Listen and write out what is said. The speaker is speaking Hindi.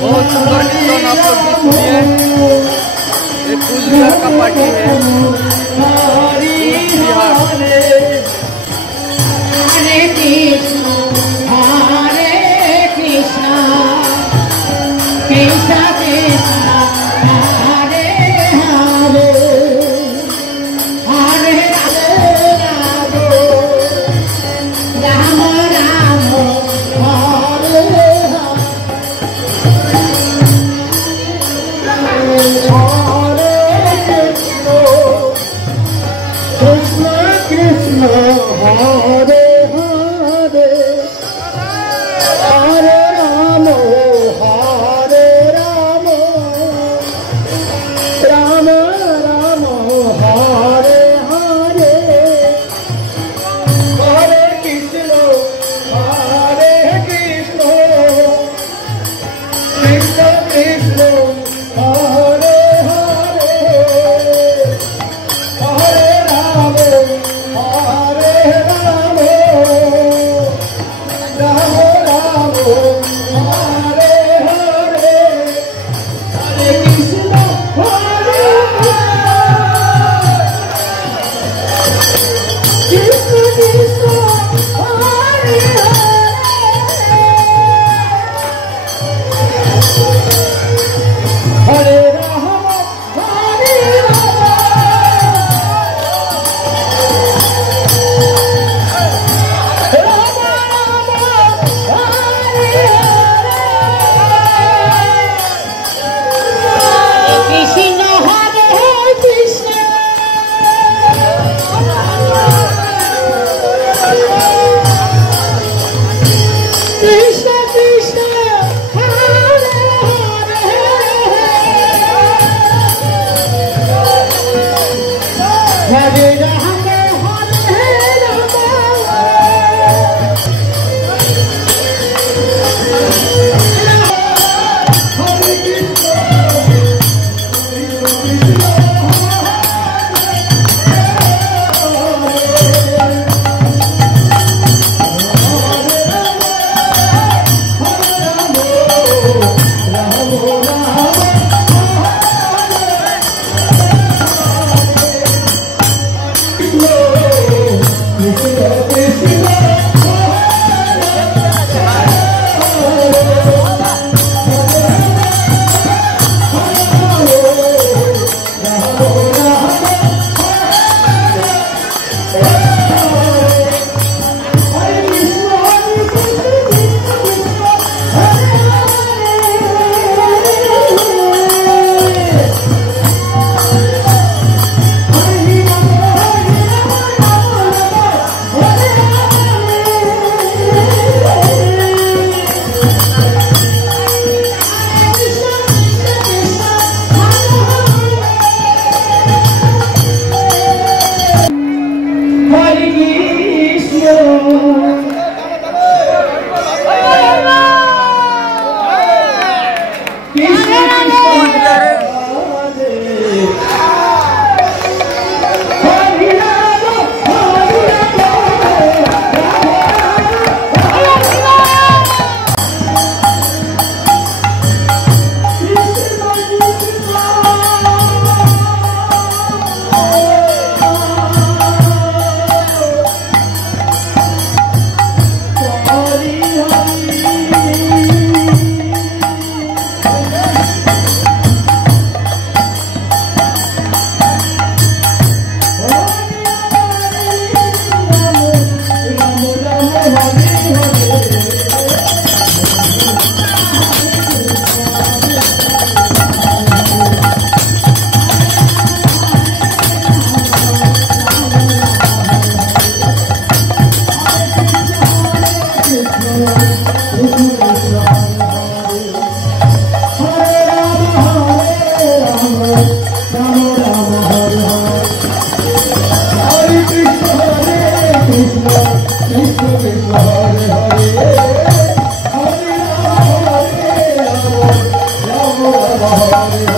बहुत सुंदर कीर्तन आप लोग भी सुनिए। एक कुछ का पार्टी है बिहार। हरे कृष्ण कृष्ण कृष्ण हरे हरे हरे राधे राम राम हरे Krishna Hare Hare Hare Rama Hare Rama Rama Rama Hare Hare Hare Krishna Hare Krishna Krishna Krishna Hare Hare Hare Rama Hare Rama Rama Rama Hare Hare Hare Krishna Hare Krishna Krishna Hare Hare Rama Hare Rama Krishna Hare Krishna Krishna Krishna Hare Hare Hare Rama Hare Rama Hare